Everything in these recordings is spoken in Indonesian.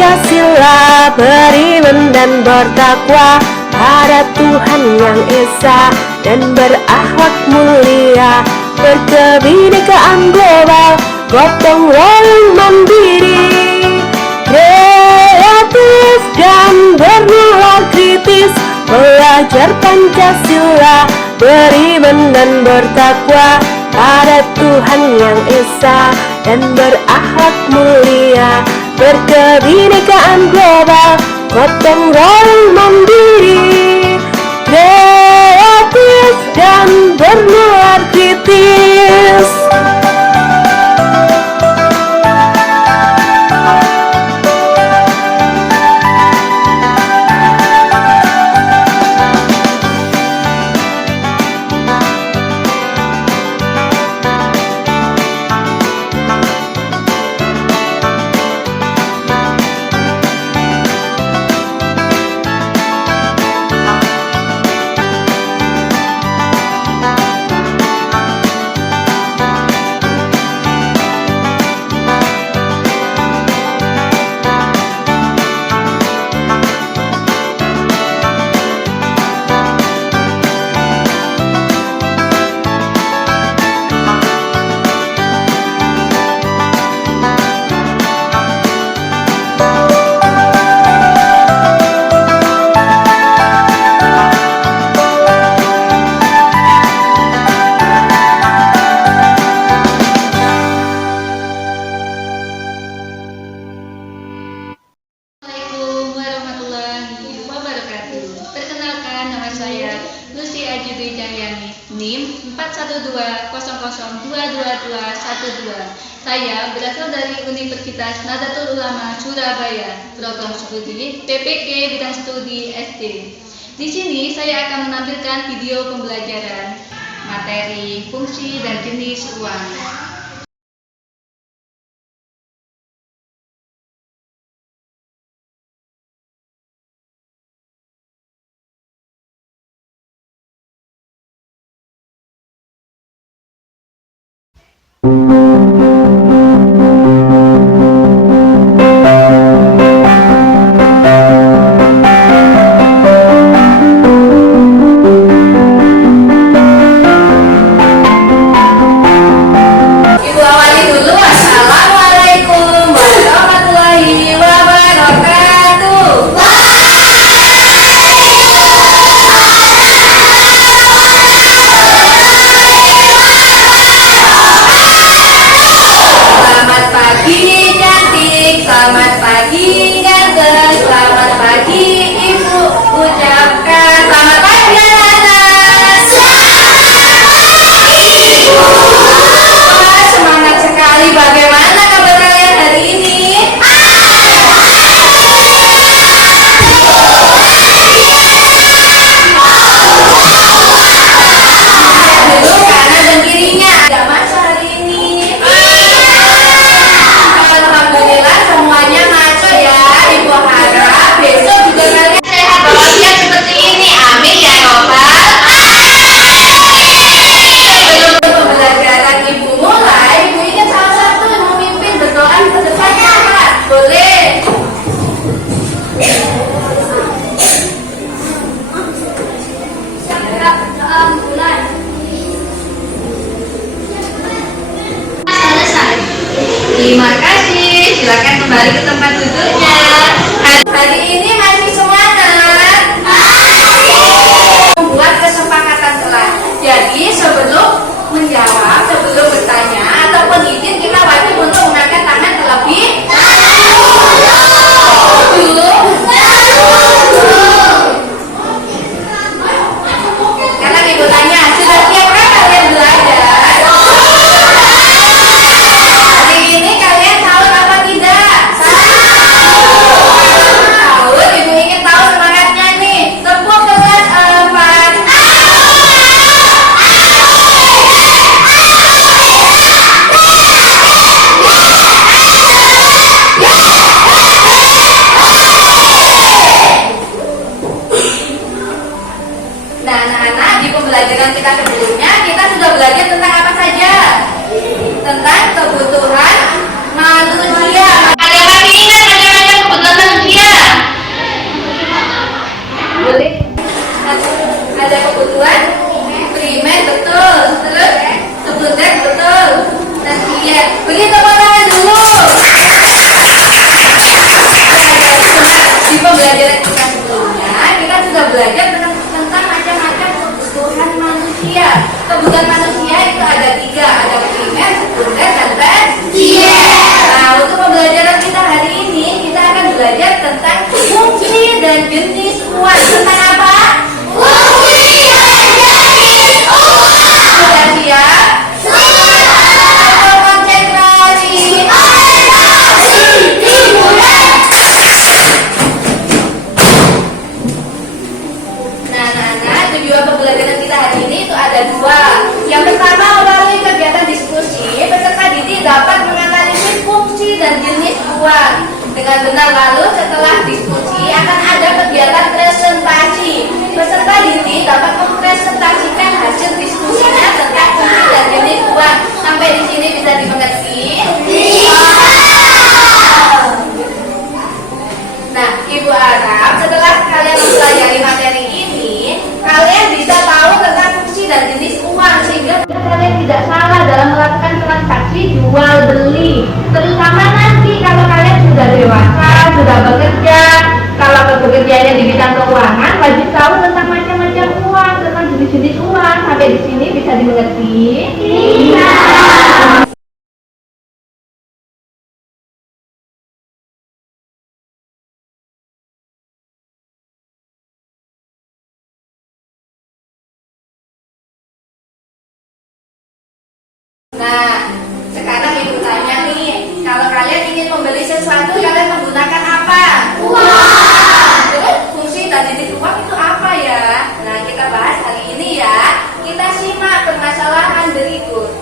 Pancasila, beriman dan bertakwa pada Tuhan yang Esa, dan berakhlak mulia, berkebinekaan global, gotong royong mandiri, kreatif dan bernalar kritis, belajar Pancasila, beriman dan bertakwa pada Tuhan yang Esa, dan berakhlak mulia, berkebinekaan global, gotong royong mandiri, kreatif dan bernalar kritis. NIM 41200222212. Saya berasal dari Universitas Nahdlatul Ulama Surabaya, program studi PPG bidang studi SD. Di sini saya akan menampilkan video pembelajaran materi, fungsi, dan jenis uang. Terima kasih, silakan kembali ke tempat duduknya. Hari ini masih semangat? Membuat kesepakatan kelas. Jadi sebelum menjawab, sebelum bertanya ataupun izin, kita wajib untuk mengangkat tangan terlebih Karena ibu tanya, sudah siapkah kalian belajar? Pembelajaran kita sebelumnya, kita sudah belajar tentang apa saja? Tentang kebutuhan manusia. Ada lagi ingat macam-macam kebutuhan Beri tepuk tangan dulu. Di pembelajaran kita sebelumnya, kita sudah belajar tentang macam-macam kebutuhan manusia. Kebutuhan manusia itu ada 3, ada primer, sekunder, dan tersier. Nah, untuk pembelajaran kita hari ini, kita akan belajar tentang fungsi dan jenis uang. Tentang apa? Fungsi dan jenis uang. Sudah siap? Konsentrasi. Dimulai. Nah, tujuan pembelajaran kita hari ini itu ada 2. Yang pertama, melalui kegiatan diskusi, peserta didik dapat menganalisis fungsi dan jenis uang dengan benar. Lalu setelah diskusi akan ada kegiatan presentasi. Peserta didik dapat mempresentasikan hasil diskusinya tentang fungsi dan jenis uang. Sampai di sini bisa dimengerti? Nah, Ibu harap setelah kalian mempelajari materi ini, kalian bisa tahu tentang fungsi dan jenis uang sehingga kalian tidak salah dalam melakukan transaksi jual beli. Terutama nanti kalau kalian sudah dewasa, sudah bekerja, kalau bekerjanya di bidang keuangan, wajib tahu tentang macam-macam uang, tentang jenis-jenis uang. Sampai di sini bisa dimengerti? Iya. Nah, sekarang Ibu tanya nih, kalau kalian ingin membeli sesuatu, kalian menggunakan apa? Uang. Terus fungsi dan jenis uang itu apa ya? Nah, kita bahas hari ini ya. Kita simak permasalahan berikut.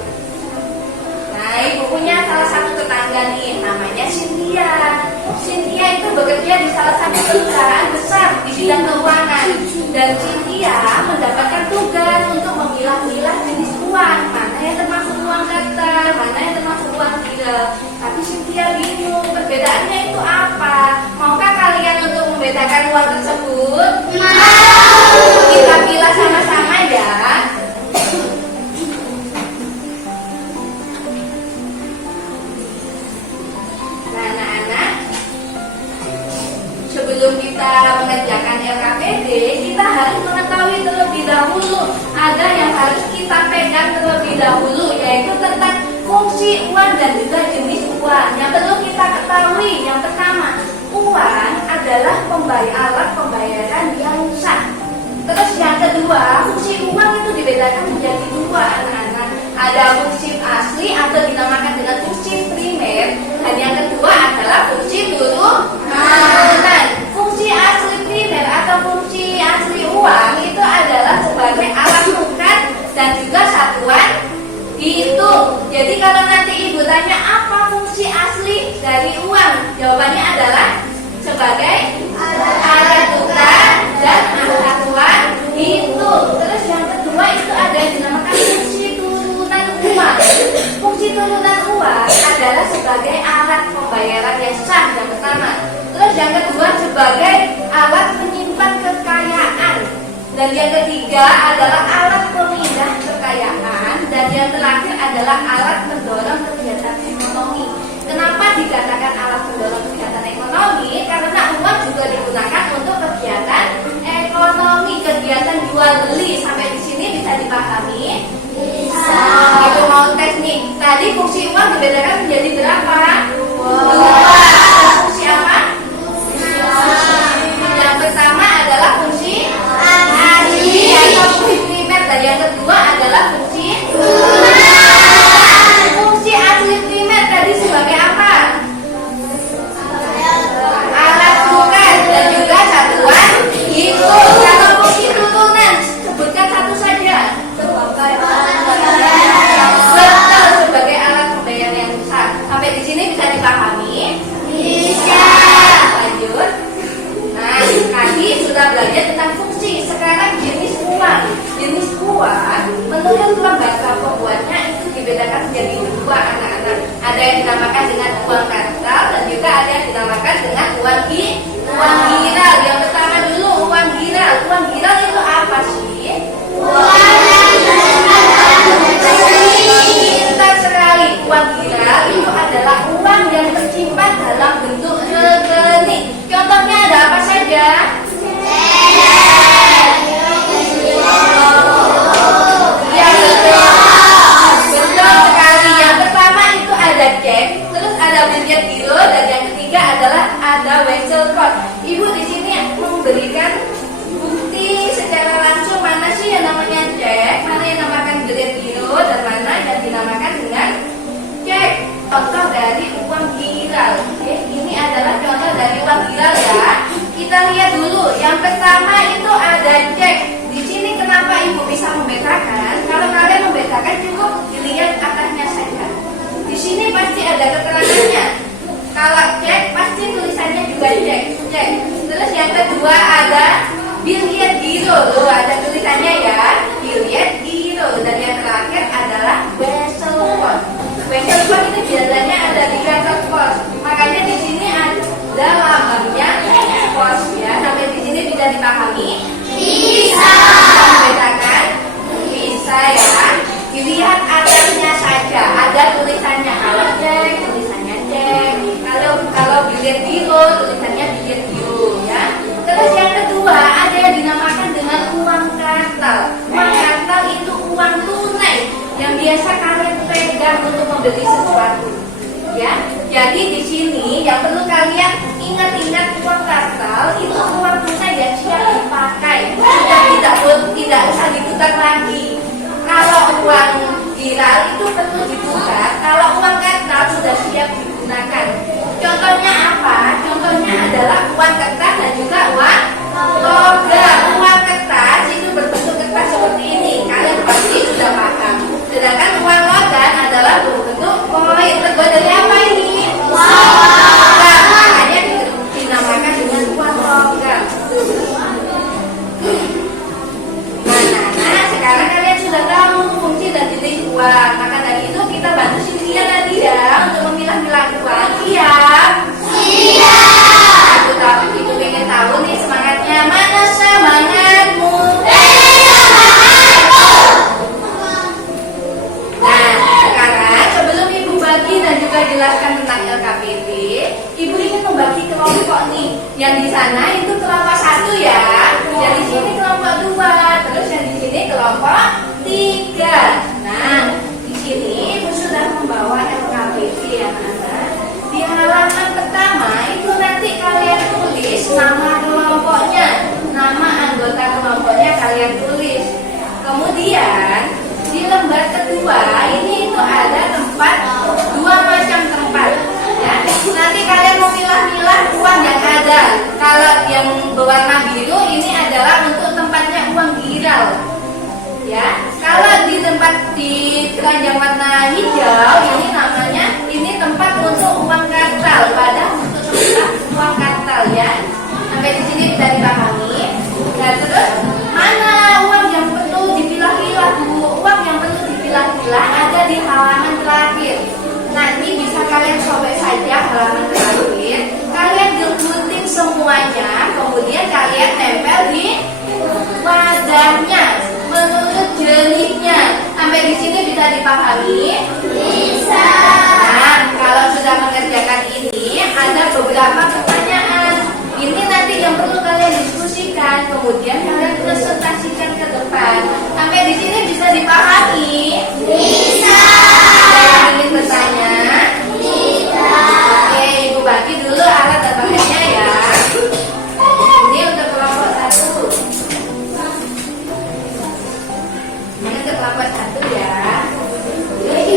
Nah, Ibu punya salah satu tetangga nih, namanya Cynthia. Cynthia itu bekerja di salah satu perusahaan besar di bidang keuangan. Dan Cynthia mendapatkan tugas untuk memilah-milah jenis uang, mana yang termasuk uang kertas, mana yang termasuk uang real. Tapi Cynthia bingung perbedaannya itu apa. Maukah kalian untuk membedakan uang tersebut? Mau. Kita pilah sama-sama ya. Nah, anak-anak, sebelum kita mengerjakan LKPD, kita harus mengetahui terlebih dahulu. Ada yang harus kita pegang terlebih dahulu, yaitu tentang fungsi uang dan juga jenis uang. Yang perlu kita ketahui, yang pertama, uang adalah alat pembayaran yang sah. Terus yang kedua, fungsi uang itu dibedakan menjadi 2, anak-anak. Ada fungsi asli atau dinamakan dengan fungsi primer, dan yang kedua adalah fungsi turunan. Fungsi asli primer atau fungsi asli uang itu adalah sebagai alat tukar dan juga satuan hitung. Jadi kalau nanti Ibu tanya apa fungsi asli dari uang, jawabannya adalah sebagai alat tukar dan satuan hitung. Terus yang kedua itu ada yang dinamakan fungsi turunan uang. Fungsi turunan uang adalah sebagai alat pembayaran yang sah, yang pertama. Terus yang kedua sebagai alat menyimpan kekayaan. Dan yang ketiga adalah alat pemindah kekayaan. Dan yang terakhir adalah alat mendorong kegiatan ekonomi. Kenapa dikatakan alat mendorong kegiatan ekonomi? Karena uang juga digunakan untuk kegiatan ekonomi, kegiatan jual beli. Sampai di sini bisa dipahami? Bisa. Ibu mau tes nih. Tadi fungsi uang dibedakan menjadi berapa? 2. Fungsi apa? Yang pertama adalah fungsi asli atau fungsi primer, dan yang kedua adalah fungsi turunan. Fungsi asli primer tadi sebagai apa? Alat tukar dan juga satuan hitung. Kalau fungsi turunan, sebutkan satu saja. Betul, sebagai alat pembayaran yang besar. Sampai di sini bisa dipahami? Bisa. Lanjut. Nah, tadi sudah belajar tentang fungsi. Sekarang jenis uang. Jenis uang menurut lembaga pembuatnya itu dibedakan menjadi 2, anak-anak. Ada yang dinamakan dengan uang kartal dan juga ada yang dinamakan dengan uang giral. Yang pertama dulu uang giral. Uang giral itu apa sih? Uang. Pintar sekali. Uang giral itu cukup dilihat atasnya saja. Di sini pasti ada keterangannya. Kalau cek pasti tulisannya juga cek. Terus yang kedua ada billiard giro, tuh ada tulisannya ya, billiard giro. Dan yang terakhir adalah whistle pos. Whistle pos itu biasanya ada di kantor pos. Makanya di sini ada lambangnya pos ya. Sampai di sini bisa dipahami? Bisa. Membedakan? Bisa ya. Dilihat atasnya saja, ada tulisannya. Kalau cek, tulisannya cek. Kalau billiard giro, tulisannya billiard giro ya. Terus yang kedua ada yang dinamakan dengan uang kartal. Uang kartal itu uang tunai yang biasa kalian pegang untuk membeli sesuatu. Ya, jadi di sini yang perlu kalian ingat-ingat, uang kartal itu uang tunai yang siap dipakai, sudah tidak usah ditukar lagi. Kalau uang viral itu perlu ditukar, kalau uang kartal sudah siap digunakan. Contohnya apa? Contohnya adalah uang kertas dan juga uang logam. Uang kertas itu berbentuk kertas seperti ini, kalian pasti sudah paham. Sedangkan uang logam adalah berbentuk koin. Terbuat dari apa ini? Logam. Makanya dinamakan dengan uang logam. Nah, sekarang kalian sudah tahu fungsi dan jenis uang. Maka dari itu kita bantu Cynthia tadi ya untuk memilah-milah uang. Siap? Siap. Ibu pengen tahu nih semangatnya. Mana semangatmu? Nah, sekarang sebelum ibu bagi dan juga jelaskan tentang LKPD, ibu ingin membagi kelompok nih. Yang di sana itu kelompok 1 ya, yang di sini kelompok 2, terus yang di sini kelompok 3. Nah, di sini ibu sudah membawa LKPD yang ada. Di halaman pertama itu nanti kalian tulis nama kelompoknya, nama anggota kelompoknya kalian tulis. Kemudian di lembar kedua ini itu ada tempat, 2 macam tempat ya. Nanti kalian mau milah-milah uang yang ada. Kalau yang berwarna biru ini adalah untuk tempatnya uang viral ya. Kalau di tempat di keranjang warna hijau ini namanya, ini tempat untuk uang kartal, padahal untuk tempat uang kartal ya. Sampai di sini bisa dipahami. Nah, terus mana uang yang perlu dipilah-pilah Bu? Uang yang perlu dipilah-pilah ada di halaman terakhir. Nanti bisa kalian sobek saja halaman terakhir. Kalian gunting semuanya, kemudian kalian tempel di wadahnya menurut jenisnya. Sampai di sini bisa dipahami? Bisa. Nah, kalau sudah mengerjakan ini ada beberapa pertanyaan. Ini nanti yang perlu kalian diskusikan, kemudian kalian presentasikan ke depan. Sampai di sini bisa dipahami? Bisa. Ada yang ingin bertanya? Bisa. Oke, ibu bagi dulu alat dan bahannya ya. Ini untuk kelompok 1. Ini untuk kelompok 1 ya. Ini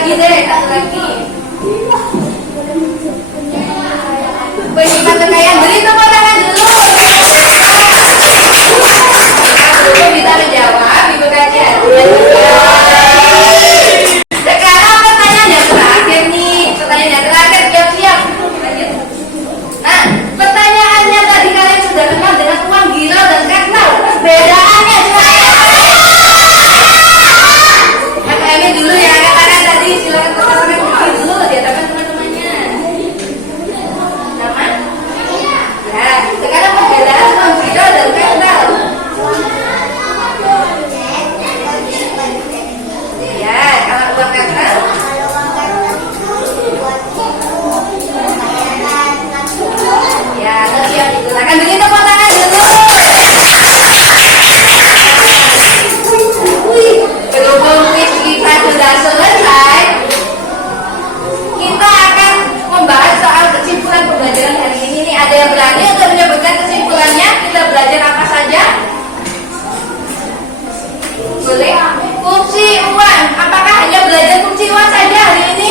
lagi deh, satu lagi. Penyimpanan kekayaan, beri tepuk tangan dulu. Dulu bisa menjawab, ibu kajian. Sekarang pertanyaan yang terakhir nih, pertanyaan yang terakhir, siap-siap. Nah, pertanyaannya tadi kalian sudah kenal dengan uang gila dan kartal. Perbedaannya ini dulu ya, katakan tadi silakan teman-teman dulu dia teman-temannya. Nama? Ya, sekarang perbedaan uang gila dan kartal. Ya, kalau uang kartal. Ya, tapi yang digunakan beri tepuk tangan dulu. Berhubung quiz kita sudah selesai, kita akan membahas soal kesimpulan pembelajaran hari ini. Nih, ada yang berani untuk menyebutkan kesimpulannya? Kita belajar apa saja? Boleh? Fungsi uang. Apakah hanya belajar fungsi uang saja hari ini?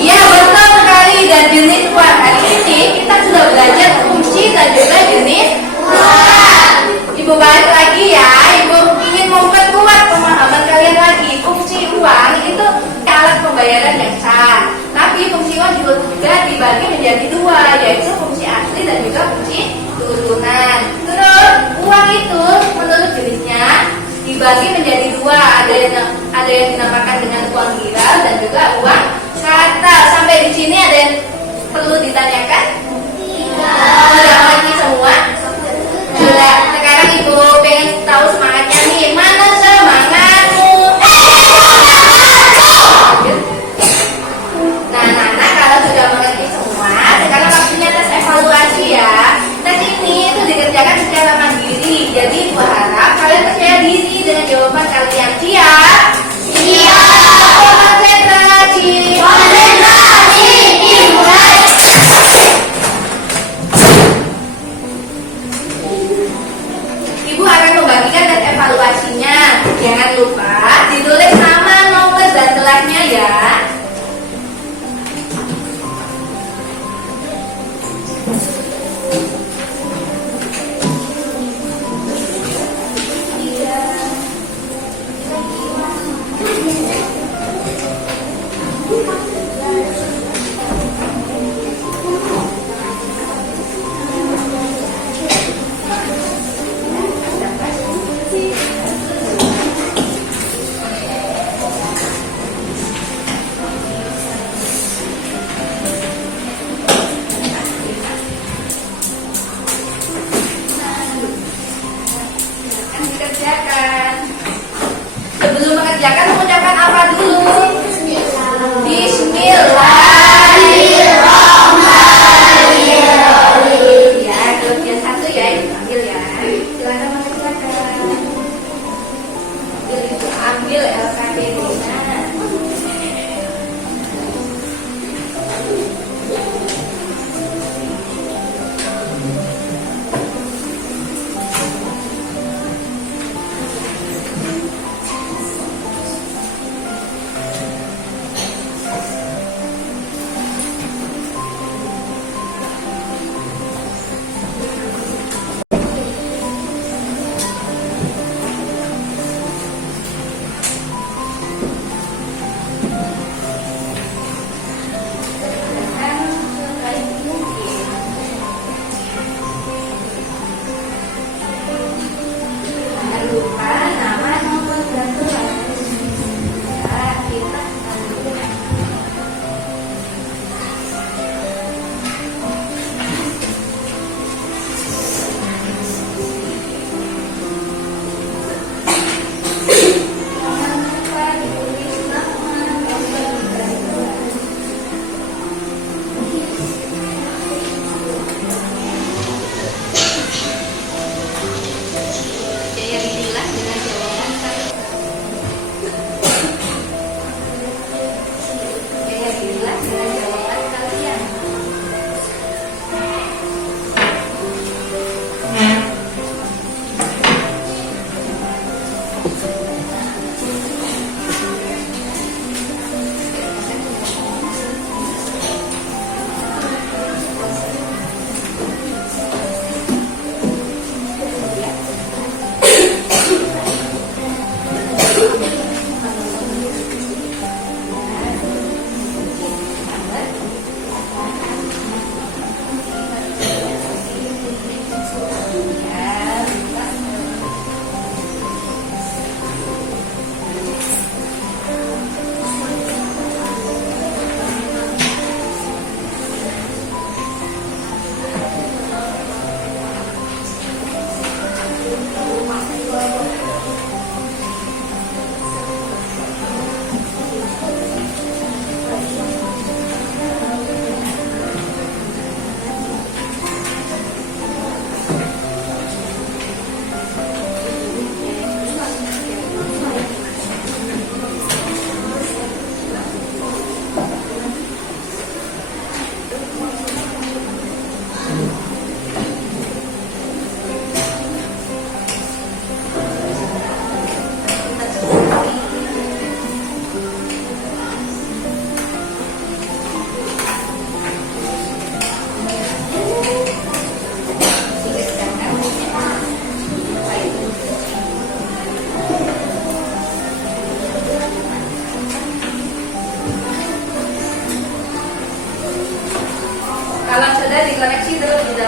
Iya, betul sekali. Dan jenis uang. Hari ini kita sudah belajar fungsi dan juga jenis uang. Ibu balik lagi ya. Ibu ingin memperkuat pemahaman kalian lagi. Fungsi uang itu alat pembayaran yang sah. Tapi fungsi uang juga dibagi menjadi dua, yaitu fungsi asli dan juga fungsi turunan. Terus uang itu menurut jenisnya dibagi menjadi dua, ada yang dinamakan dengan uang giral dan juga uang kartal. Sampai di sini ada yang perlu ditanyakan? Sudah mengerti semua? Sudah. Sekarang ibu pengen tahu semangatnya nih. Mana semangatmu? Nah, anak-anak kalau sudah mengerti semua, sekarang waktunya tes evaluasi ya. Tes ini itu dikerjakan secara mandiri. Jadi ibu harap kalian percaya diri dengan jawaban kalian. Siap? Siap. Konsentrasi.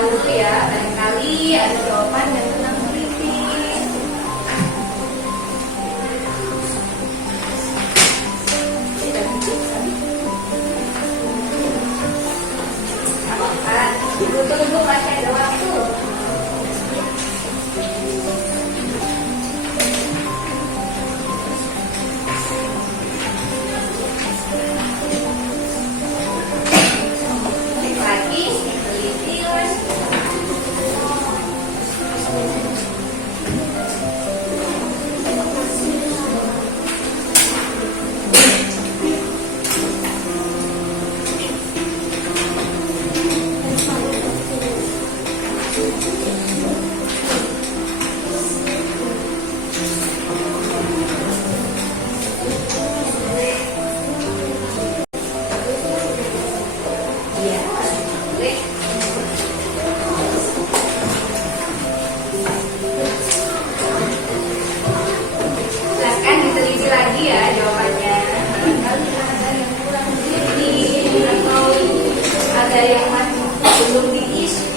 dahulu ya. Barangkali ada jawaban yang tentang kritis. Tunggu, masih ada waktu. Lagi, teliti mas. Iya, boleh. Silahkan diteliti lagi ya jawabannya. Barangkali ada yang kurang teliti atau ada yang masih belum diisi.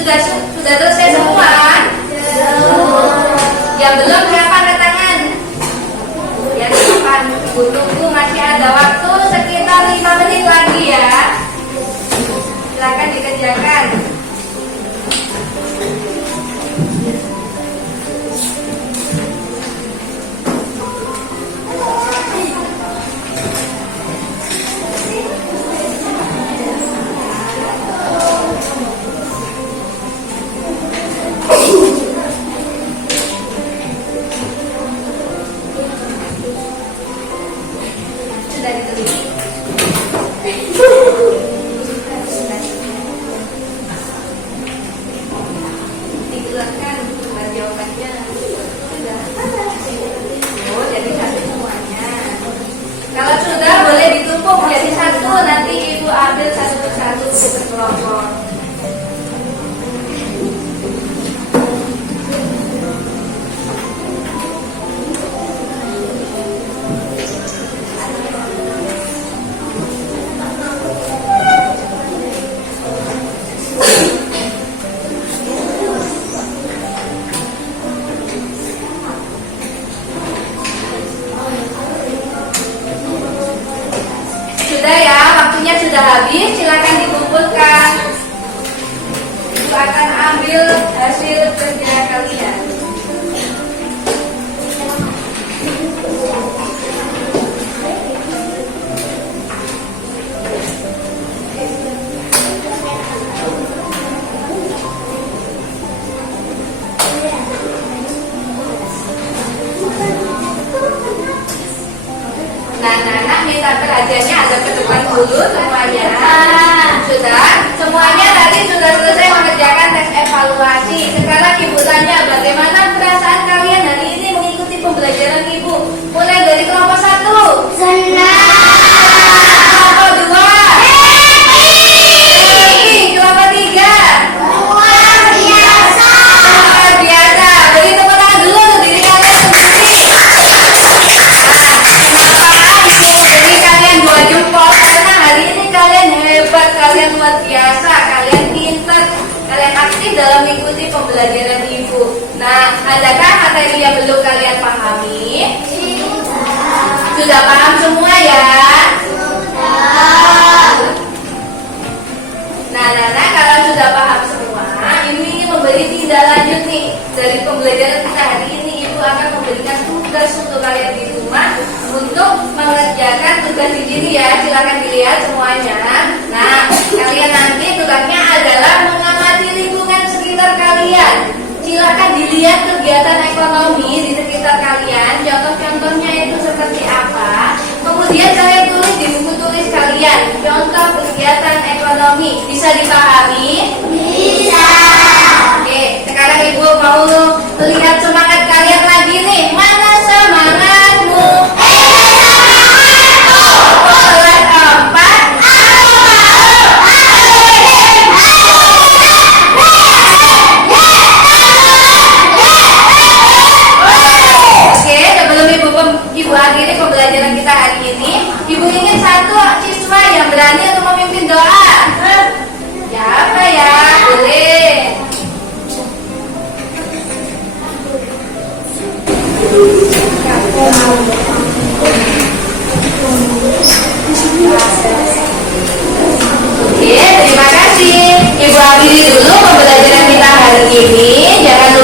Sudah selesai semua? Yang belum siapa angkat tangan? Yang depan. Tunggu, masih ada waktu sekitar 5 menit lagi ya. Silakan dikerjakan. Sudah diteliti. Dikeluarkan jawabannya. Sudah. Oh, jadi satu semuanya. Kalau sudah boleh ditumpuk jadi satu. Nanti ibu ambil satu persatu berkelompok. Sudah ya, waktunya sudah habis. Silakan dikumpulkan. Ibu akan ambil hasil kerja kalian. Nah, minta perhatiannya agak ke depan dulu semuanya. Sudah, semuanya tadi sudah selesai mengerjakan tes evaluasi. Sekarang ibu tanya, bagaimana perasaan kalian hari ini mengikuti pembelajaran ibu? Mulai dari kelompok 1. Senang. Kelompok 2. Happy. Kelompok 3. Luar biasa. Luar biasa. Beri tepuk tangan dulu untuk diri kalian sendiri. Jadi kalian 2 jempol karena hari ini kalian hebat, kalian luar biasa, kalian pintar, kalian aktif dalam mengikuti pembelajaran ibu. Nah, adakah materi yang belum kalian pahami? Sudah paham semua ya? Nah, kalau sudah paham semua, ini memberi tindak lanjut nih dari pembelajaran kita hari ini. Ibu akan memberikan tugas untuk kalian di rumah untuk mengerjakan tugas di sini ya. Silakan dilihat semuanya. Nah, kalian nanti tugasnya adalah mengamati lingkungan sekitar kalian. Silakan dilihat kegiatan ekonomi di sekitar kalian. Contoh-contohnya itu seperti apa? Kemudian kalian tulis di buku tulis kalian. Contoh kegiatan ekonomi bisa dipahami? Bisa. Oke, sekarang ibu mau melihat semangat kalian lagi nih. Mana semangatmu? Kelas 4. Ibu akhiri dulu pembelajaran kita hari ini. Jangan